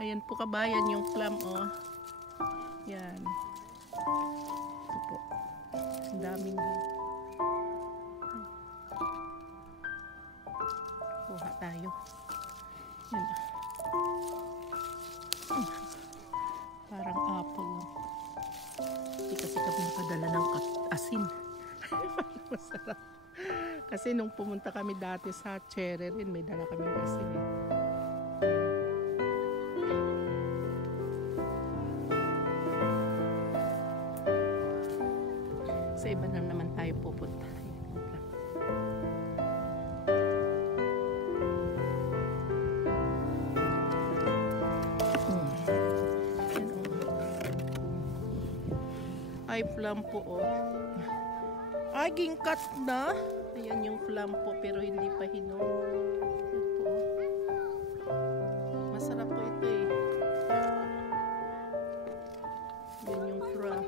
Ayan po kabayan yung plum, oh. Yan. Ito po. Ang daming doon. Kuha tayo. Yan. Parang apple lang. Hindi kasi kami nakadala ng asin. Masarap. Kasi nung pumunta kami dati sa Cherry rin, may dala kaming asin eh. Sa iba na naman tayo pupunta. Ay, plum po, oh. Ay, gingkat na. Ayan yung plum po, pero hindi pa hinog. Yan po, oh. Masarap po ito eh. Yan yung plum.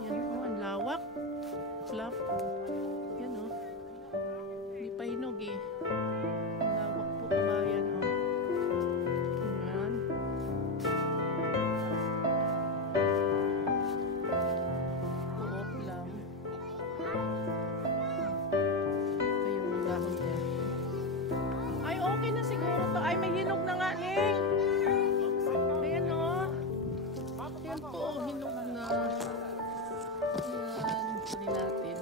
Yan, oh, ang lawak. Plum. Yan, oh. Hindi pa hinog eh. Ang lawak po, kabayan, oh. Yan. Oo, plum. Ito yung dahon niya. Ay, okay na siguro to. Ay, may hinog na nga, Ning. Ayan, oh. Yan po, hinog na. Yan, puli natin.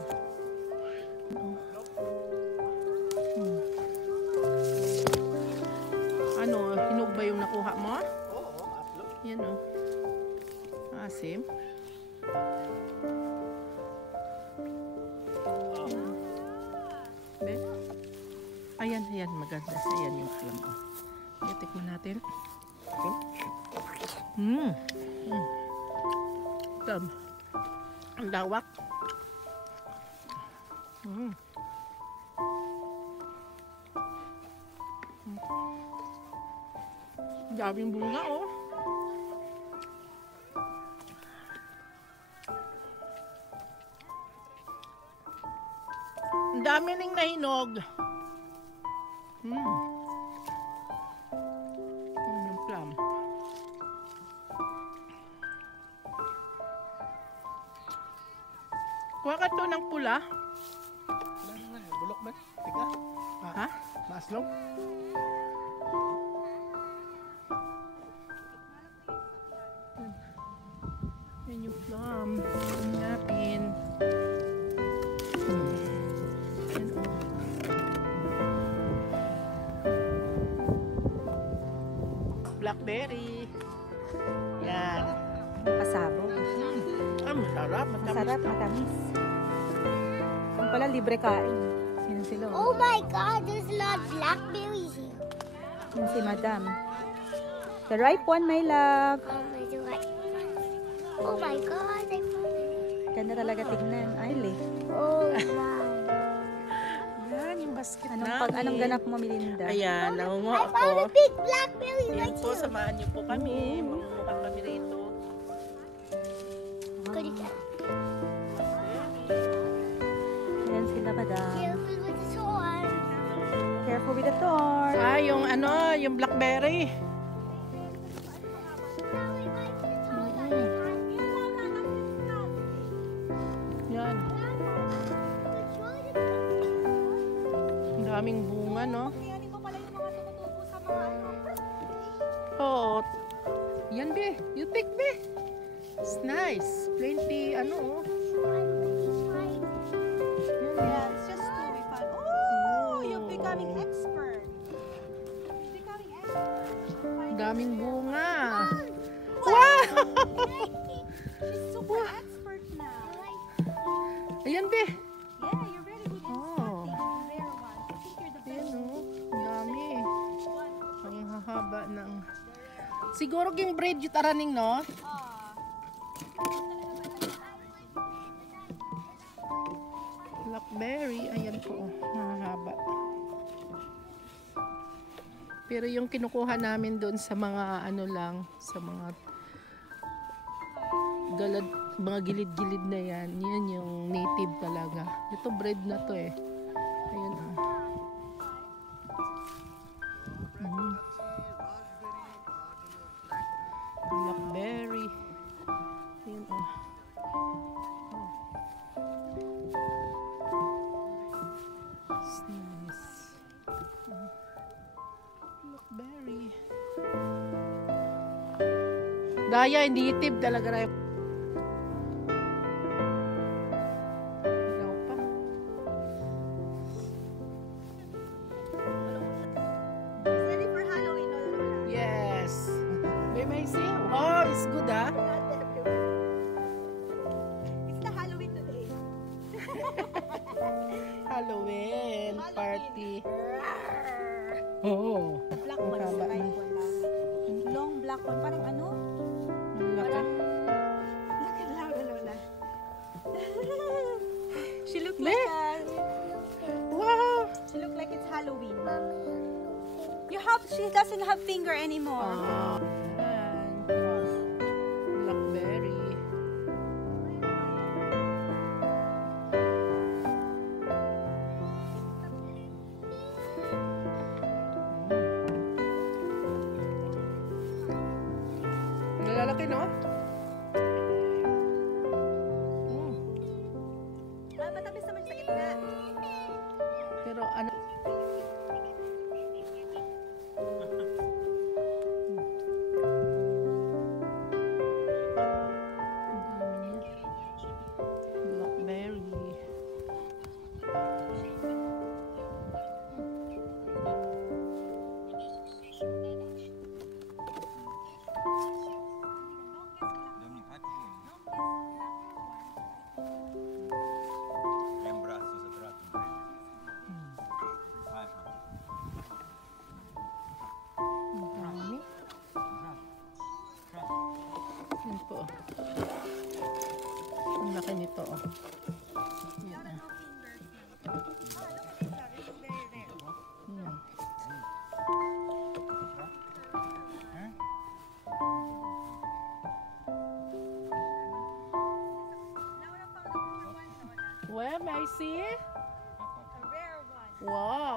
Ano, hinog ba yung nakuha mo? Oo, upload. Yan, oh. Asim. Ben? Ayan, ayan, maganda. Ayan yung plum, oh. Tikman natin. Plum. Ang lawak. Daming bunga, oh. Ang dami ning nahinog. Yung plum. Kuha ka to ng pula. Bulok ba? Tiga? Ha? Maaslong? Yan yung plum. Napin. Yan, oh. Blackberry. Yan. Pasabog. Ah, masarap. Masarap, matamis. Yung pala, libre kain. Yan sila. Oh my God, there's not blackberry here. Yan si Madam. The ripe one, my love. Oh my God, I found it. Ganda talaga tignan. Ay, Oh my. Yan yung basket namin. anong ganap mo, Melinda? Ayan, nangunguha I found ako. a big blackberry Yan right po, here. samahan niyo po kami. Mangunguha kami rito. Could you get Yan sila, Madam. careful with the sword? Careful with the thorn. Ah, yung ano, yung blackberry. Yan. Ang daming bunga, no? Oo. Yan, be. You take, be. It's nice. Plenty, ano, oh. Yeah, it's just to be fun. Oh, you're becoming expert. You're becoming expert. Ang daming bunga. Wow! She's super expert now. Ayan, be. Yeah, you're very good at Oh. spotting the rare ones. I think you're the Ayan, best. oh. Ang dami. Ang hahaba ng... Siguro ging braid yung taraning, no? Blackberry. Ayan po, oh. Mahaba. Pero yung kinukuha namin doon sa mga ano lang, sa mga mga gilid-gilid na yan, yan yung native talaga. Ito bread na to eh. Ayan ah. Daya, hindi itib talaga na. Ilaw pa. Ready for Halloween, Lola. Yes. May see? Oh, it's good ah. It's the Halloween today. Halloween party. Oh. The black Ang one is the haba right na. one lang. Long black one. Parang ano? Ang laki. Look at Lola. She look Me? like Wow. she look like it's Halloween. She doesn't have finger anymore. Ayan. Blackberry. Lalaki, no? Matamis naman sa gitna. Pero ano? Blackberry. Ang dami. Yan po. Ang laki nito. Oh. Yan. Yan. Where may I see? A rare one. Wow.